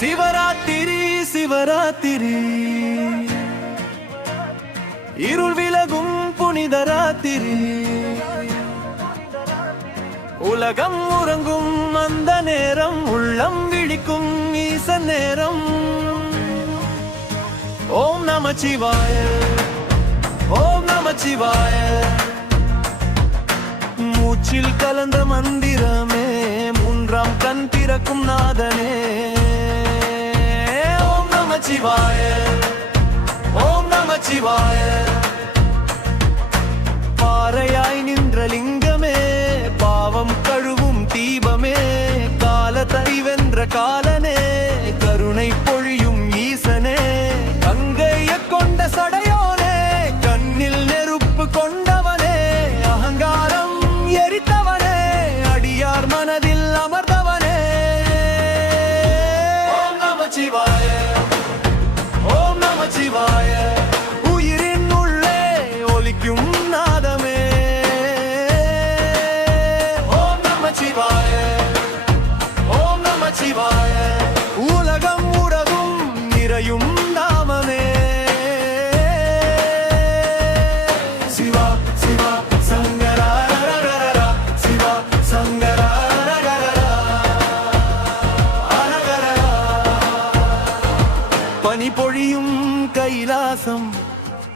சிவராத்திரி சிவராத்திரி இருள் விலகும் புனித ராத்திரி உலகம் உறங்கும் அந்த நேரம் உள்ளம் விழிக்கும் ஈச நேரம் ஓம் நமச்சிவாய ஓம் நமச்சிவாய மூச்சில் கலந்த மந்திரமே மூன்றாம் கண் திறக்கும் நாதனே ஓம் நமச்சிவாய ஓம் நமச்சிவாய பாறையாய் நின்ற லிங்கமே பாவம் கழுவும் தீபமே காலத்தை வென்ற காலனே கருணை பொழியும் ஈசனே கங்கைய கொண்ட சடையோனே கண்ணில் நெருப்பு கொண்டவனே அகங்காரம் எரித்தவனே அடியார் மனதில் அமர்ந்தவனே ஓம் நமச்சிவாய ஓம் நமச்சிவாய உயிரின் உள்ளே ஒலிக்கும் நாதமே ஓம் நமச்சிவாய ஓம் நமச்சிவாய உலகம் உறவும் நிறையும் நாமமே சிவா சிவா சங்கரா சிவா சங்கரா பனி பொழியும் கைலாசம்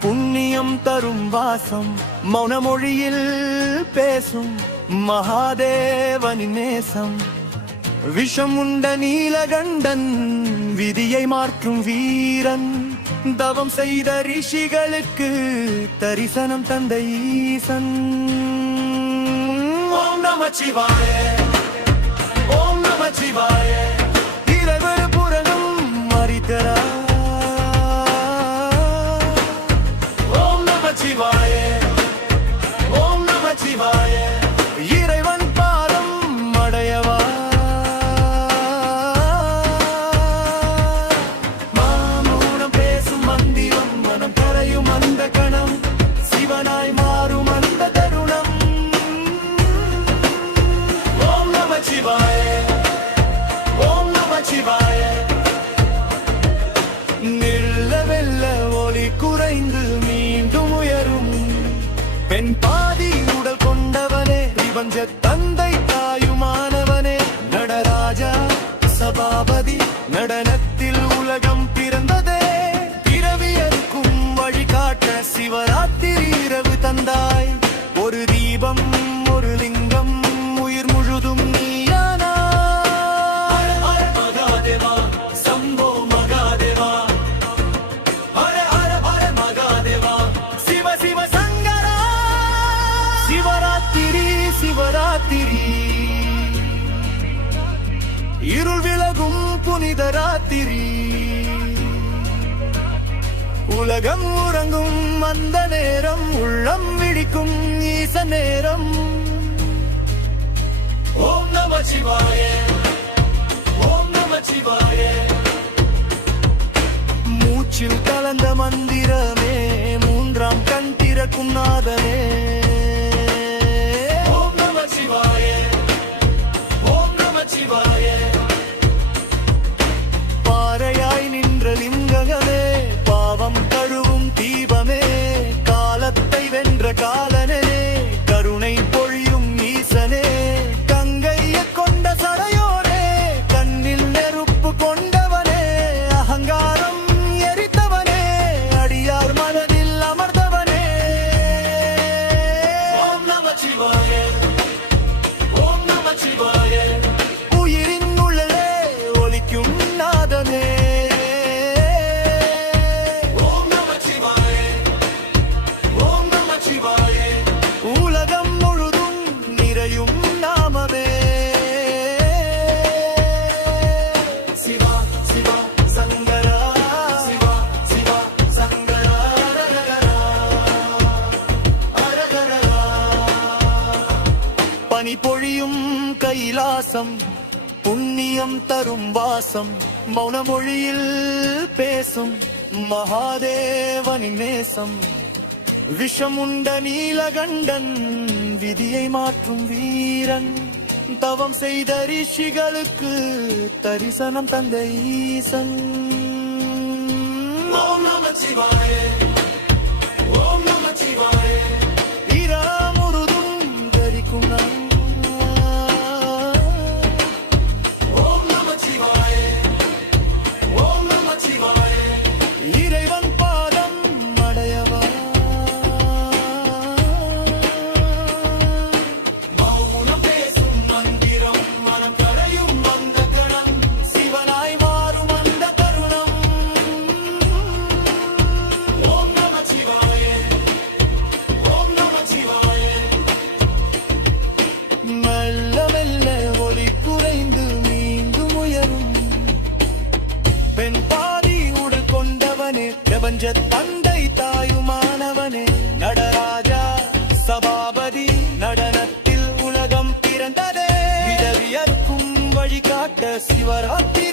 புண்ணியம் தரும் வாசம் மௌனமொழியில் பேசும் மகாதேவனின் நேசம் விஷம் உண்ட நீலகண்டன் விதியை மாற்றும் வீரன் தவம் செய்த ரிஷிகளுக்கு தரிசனம் தந்த ஈசன் ஓம் நமச்சிவாய ஓம் நமச்சிவாய இரவு புறனும் மறித்தரா ஓம் நமச்சிவாய ஓம் நமச்சிவாய இறைவன் பாதம் அடையவா மாமூனம் பேசும் மந்திரம் மனம் கரையும் அந்த கணம் சிவனாய் மாறும் அந்த தருணம் ஓம் நமச்சிவாய ஓம் நமச்சிவாய நில்ல வெல்ல ஒளி குறைந்து மீண்டும் உயரும் பெண் பாதி உடல் கொண்டவனே பிரபஞ்ச தந்தை தாயுமானவனே நடராஜா சபாபதி நடனத்தில் உலகம் பிறந்ததே பிறவியருக்கும் வழிகாட்ட சிவராத்திரி இரவு தந்தாய் ஒரு தீபம் ஒரு லிங்கம் உயிர் முழுதும் நீயானா மகாதேவா சம்போ மகாதேவா ஹர ஹர ஹர மகாதேவா சிவ சிவ சங்கரா சிவராத்திரி சிவராத்திரி இருள் விலகும் புனித ராத்திரி உலகம் உறங்கும் அந்த நேரம் உள்ளம் விழிக்கும் ஈச நேரம் ஓம் நமச்சிவாய ஓம் நமச்சிவாய மூச்சில் கலந்த மந்திரமே மூன்றாம் கண் திறக்கும் நாதனே ஓம் நமச்சிவாய ஓம் நமச்சிவாய பாறையாய் நின்ற லிங்கமே பாவம் கழுவும் தீபமே காலத்தை வென்ற காலனே கருணை பொழியும் ஈசனே கங்கைய கொண்ட சடையோனே கண்ணில் நெருப்பு கொண்டவனே அகங்காரம் எரித்தவனே அடியார் மனதில் அமர்ந்தவனே ஓம் நமச்சிவாய ஓம் நமச்சிவாய உயிரின் உள்ளே ஒலிக்கும் நாதமே ஓம் நமச்சிவாய ஓம் நமச்சிவாய உலகம் முழுதும் நிறையும் நாமமே சிவா சிவா சங்கரா சிவா சிவா சங்கரா பனி பொழியும் கைலாசம் புண்ணியம் தரும் வாசம் மௌனமொழியில் பேசும் மகாதேவனின் நேசம் விஷம் உண்ட நீலகண்டன் விதியை மாற்றும் வீரன் தவம் செய்த ரிஷிகளுக்கு தரிசனம் தந்த ஈசன். ஓம் நமச்சிவாய, ஓம் நமச்சிவாய. இரமுருதும் தரிக்கும் நான். ஓம் நமச்சிவாய, ஓம் நமச்சிவாய. இறைவன் பாதம் அடையவா. மௌனம் பேசும் மந்திரம் மனம் கரையும் அந்த கணம் சிவனாய் மாறும் அந்த தருணம். ஓம் நமச்சிவாய, ஓம் நமச்சிவாய. மெல்ல மெல்ல ஒளி குறைந்து மீண்டும் உயரும். பெண் பாதி உடல் கொண்டவனே, பிரபஞ்ச தந்தை தாயுமானவனே, நடராஜா சபாபதி நடனத்தில் உலகம் பிறந்ததே. விதவியருக்கும் வழிகாட்ட சிவராத்திரி